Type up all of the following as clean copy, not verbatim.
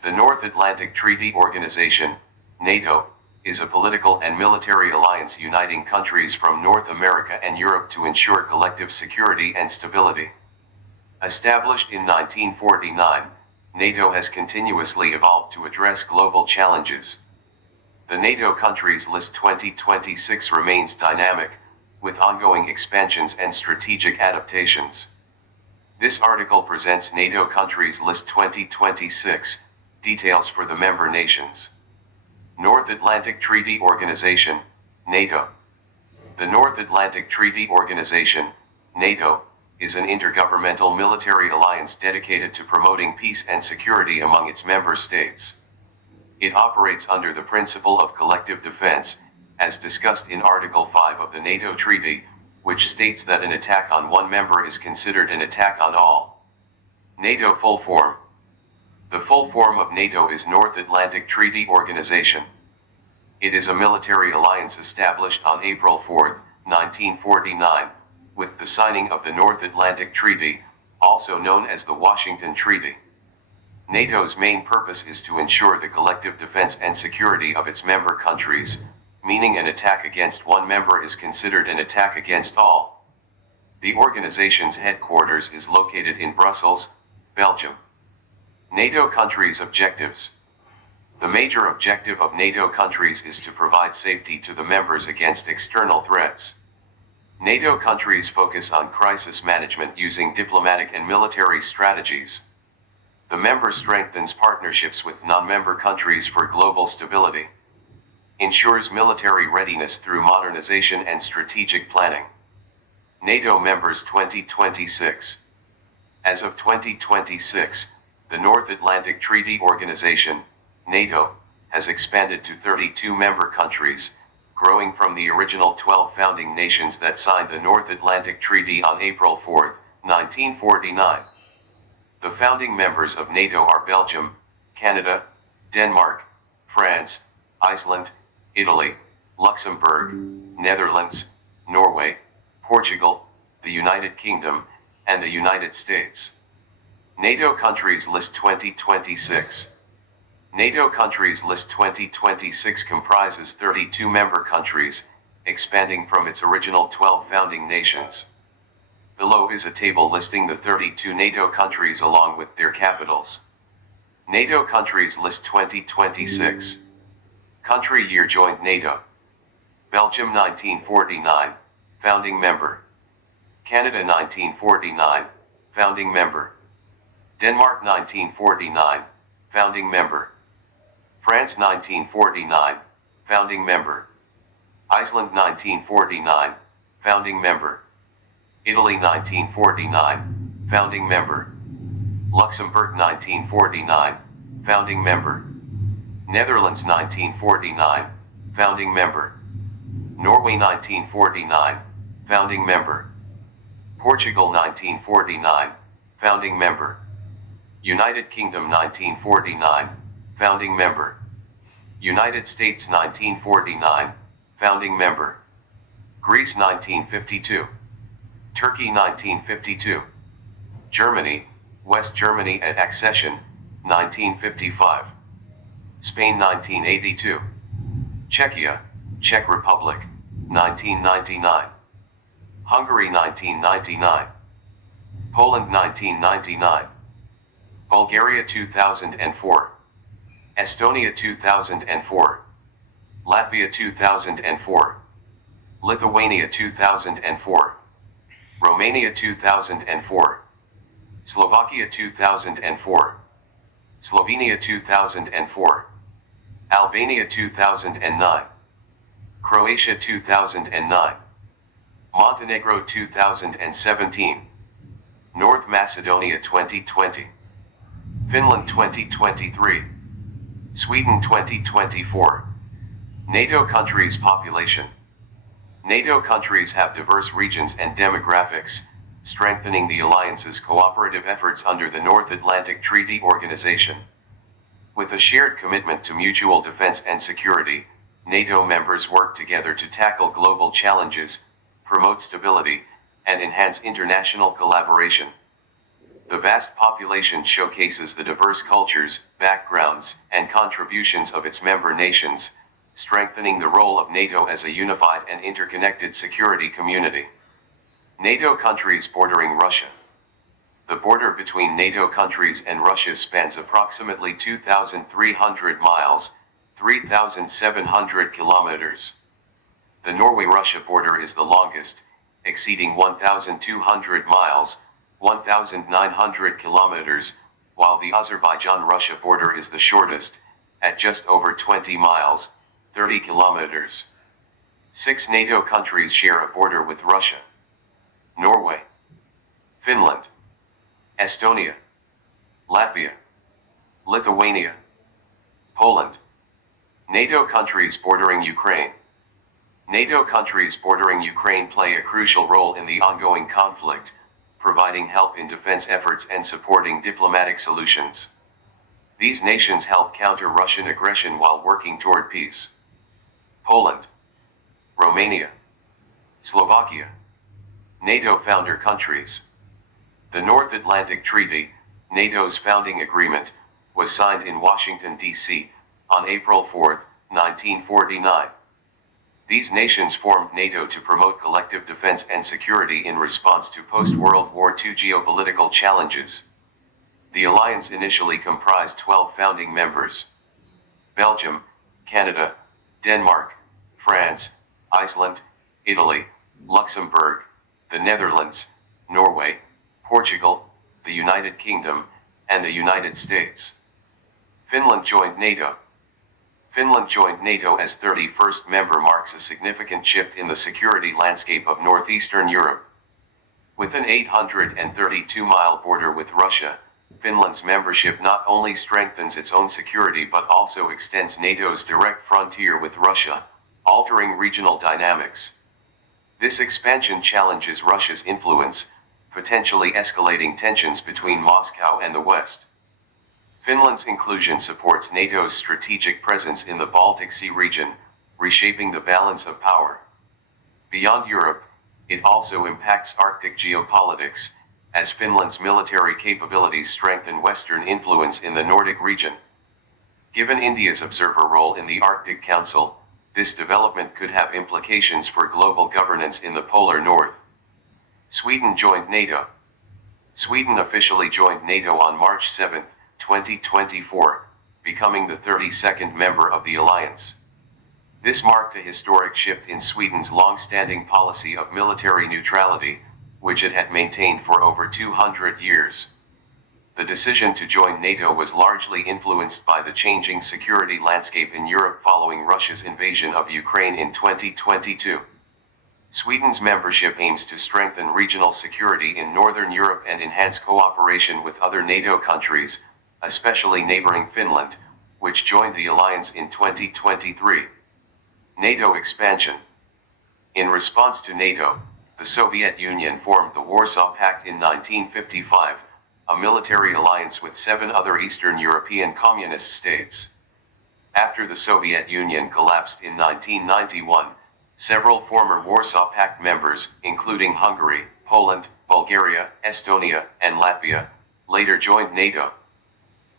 The North Atlantic Treaty Organization, NATO, is a political and military alliance uniting countries from North America and Europe to ensure collective security and stability. Established in 1949, NATO has continuously evolved to address global challenges. The NATO countries list 2026 remains dynamic, with ongoing expansions and strategic adaptations. This article presents NATO countries list 2026, details for the member nations. North Atlantic Treaty Organization, NATO. The North Atlantic Treaty Organization, NATO, is an intergovernmental military alliance dedicated to promoting peace and security among its member states. It operates under the principle of collective defense, as discussed in Article 5 of the NATO Treaty, which states that an attack on one member is considered an attack on all. NATO full form. The full form of NATO is North Atlantic Treaty Organization. It is a military alliance established on April 4, 1949, with the signing of the North Atlantic Treaty, also known as the Washington Treaty. NATO's main purpose is to ensure the collective defense and security of its member countries, meaning an attack against one member is considered an attack against all. The organization's headquarters is located in Brussels, Belgium. NATO countries' objectives. The major objective of NATO countries is to provide safety to the members against external threats. NATO countries focus on crisis management using diplomatic and military strategies. The member strengthens partnerships with non-member countries for global stability. Ensures military readiness through modernization and strategic planning. NATO members 2026. As of 2026, the North Atlantic Treaty Organization, NATO, has expanded to 32 member countries, growing from the original 12 founding nations that signed the North Atlantic Treaty on April 4, 1949. The founding members of NATO are Belgium, Canada, Denmark, France, Iceland, Italy, Luxembourg, Netherlands, Norway, Portugal, the United Kingdom, and the United States. NATO countries list 2026. NATO countries list 2026 comprises 32 member countries, expanding from its original 12 founding nations. Below is a table listing the 32 NATO countries along with their capitals. NATO countries list 2026. Country year joined NATO. Belgium 1949, founding member. Canada 1949, founding member. Denmark 1949, founding member. France 1949, founding member. Iceland 1949, founding member. Italy 1949, founding member. Luxembourg 1949, founding member. Netherlands 1949, founding member. Norway 1949, founding member. Portugal 1949, founding member. United Kingdom 1949, founding member. United States 1949, founding member. Greece 1952. Turkey 1952. Germany, West Germany at accession, 1955. Spain 1982. Czechia, Czech Republic, 1999. Hungary 1999. Poland 1999. Bulgaria 2004. Estonia 2004. Latvia 2004. Lithuania 2004. Romania 2004. Slovakia 2004. Slovenia 2004. Albania 2009. Croatia 2009. Montenegro 2017. North Macedonia 2020. Finland 2023. Sweden 2024. NATO countries population. NATO countries have diverse regions and demographics, strengthening the alliance's cooperative efforts under the North Atlantic Treaty Organization. With a shared commitment to mutual defense and security, NATO members work together to tackle global challenges, promote stability, and enhance international collaboration. The vast population showcases the diverse cultures, backgrounds, and contributions of its member nations, strengthening the role of NATO as a unified and interconnected security community. NATO countries bordering Russia. The border between NATO countries and Russia spans approximately 2,300 miles, 3,700 kilometers. The Norway-Russia border is the longest, exceeding 1,200 miles, 1,900 kilometers, while the Azerbaijan-Russia border is the shortest, at just over 20 miles, 30 kilometers. 6 NATO countries share a border with Russia: Norway, Finland, Estonia, Latvia, Lithuania, Poland. NATO countries bordering Ukraine. NATO countries bordering Ukraine play a crucial role in the ongoing conflict, providing help in defense efforts and supporting diplomatic solutions. These nations help counter Russian aggression while working toward peace. Poland, Romania, Slovakia. NATO founder countries. The North Atlantic Treaty, NATO's founding agreement, was signed in Washington, D.C., on April 4, 1949. These nations formed NATO to promote collective defense and security in response to post-World War II geopolitical challenges. The alliance initially comprised 12 founding members: Belgium, Canada, Denmark, France, Iceland, Italy, Luxembourg, the Netherlands, Norway, Portugal, the United Kingdom, and the United States. Finland joined NATO. Finland joined NATO as 31st member marks a significant shift in the security landscape of northeastern Europe. With an 832-mile border with Russia, Finland's membership not only strengthens its own security but also extends NATO's direct frontier with Russia, altering regional dynamics. This expansion challenges Russia's influence, potentially escalating tensions between Moscow and the West. Finland's inclusion supports NATO's strategic presence in the Baltic Sea region, reshaping the balance of power. Beyond Europe, it also impacts Arctic geopolitics, as Finland's military capabilities strengthen Western influence in the Nordic region. Given India's observer role in the Arctic Council, this development could have implications for global governance in the polar north. Sweden joined NATO. Sweden officially joined NATO on March 7, 2024, becoming the 32nd member of the alliance. This marked a historic shift in Sweden's long-standing policy of military neutrality, which it had maintained for over 200 years. The decision to join NATO was largely influenced by the changing security landscape in Europe following Russia's invasion of Ukraine in 2022. Sweden's membership aims to strengthen regional security in Northern Europe and enhance cooperation with other NATO countries, especially neighboring Finland, which joined the alliance in 2023. NATO expansion. In response to NATO, the Soviet Union formed the Warsaw Pact in 1955, a military alliance with 7 other Eastern European communist states. After the Soviet Union collapsed in 1991, several former Warsaw Pact members, including Hungary, Poland, Bulgaria, Estonia, and Latvia, later joined NATO.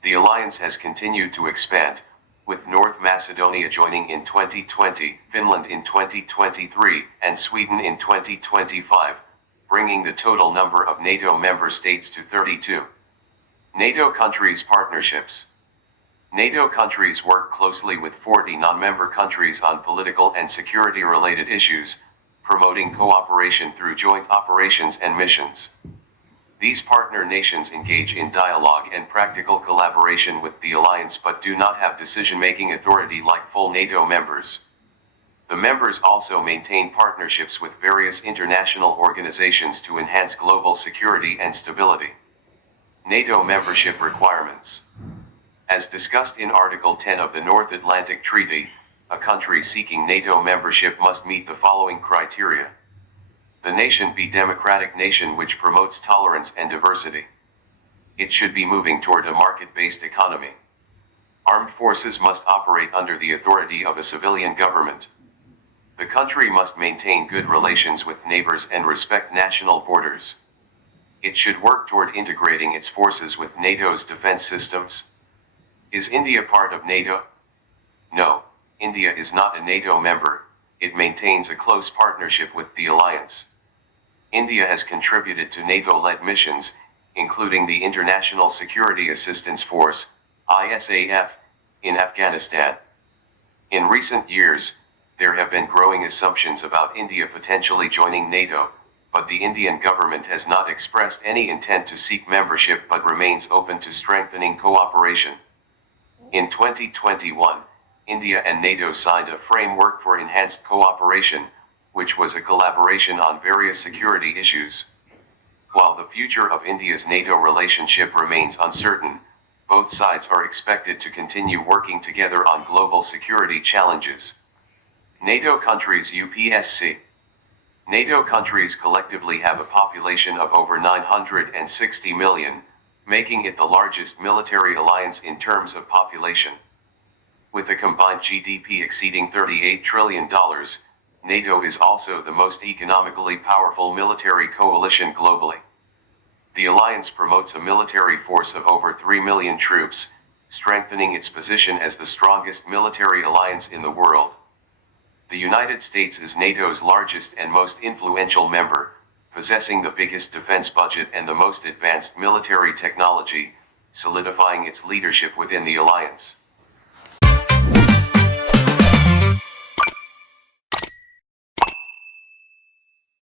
The alliance has continued to expand, with North Macedonia joining in 2020, Finland in 2023, and Sweden in 2025, bringing the total number of NATO member states to 32. NATO countries' partnerships. NATO countries work closely with 40 non-member countries on political and security-related issues, promoting cooperation through joint operations and missions. These partner nations engage in dialogue and practical collaboration with the alliance but do not have decision-making authority like full NATO members. The members also maintain partnerships with various international organizations to enhance global security and stability. NATO membership requirements. As discussed in Article 10 of the North Atlantic Treaty, a country seeking NATO membership must meet the following criteria. The nation be democratic nation which promotes tolerance and diversity. It should be moving toward a market-based economy. Armed forces must operate under the authority of a civilian government. The country must maintain good relations with neighbors and respect national borders. It should work toward integrating its forces with NATO's defense systems. Is India part of NATO? No, India is not a NATO member. It maintains a close partnership with the alliance. India has contributed to NATO-led missions, including the International Security Assistance Force, ISAF, in Afghanistan. In recent years, there have been growing assumptions about India potentially joining NATO, but the Indian government has not expressed any intent to seek membership but remains open to strengthening cooperation. In 2021, India and NATO signed a framework for enhanced cooperation, which was a collaboration on various security issues. While the future of India's NATO relationship remains uncertain, both sides are expected to continue working together on global security challenges. NATO countries UPSC. NATO countries collectively have a population of over 960 million, making it the largest military alliance in terms of population. With a combined GDP exceeding $38 trillion, NATO is also the most economically powerful military coalition globally. The alliance promotes a military force of over 3 million troops, strengthening its position as the strongest military alliance in the world. The United States is NATO's largest and most influential member, possessing the biggest defense budget and the most advanced military technology, solidifying its leadership within the alliance.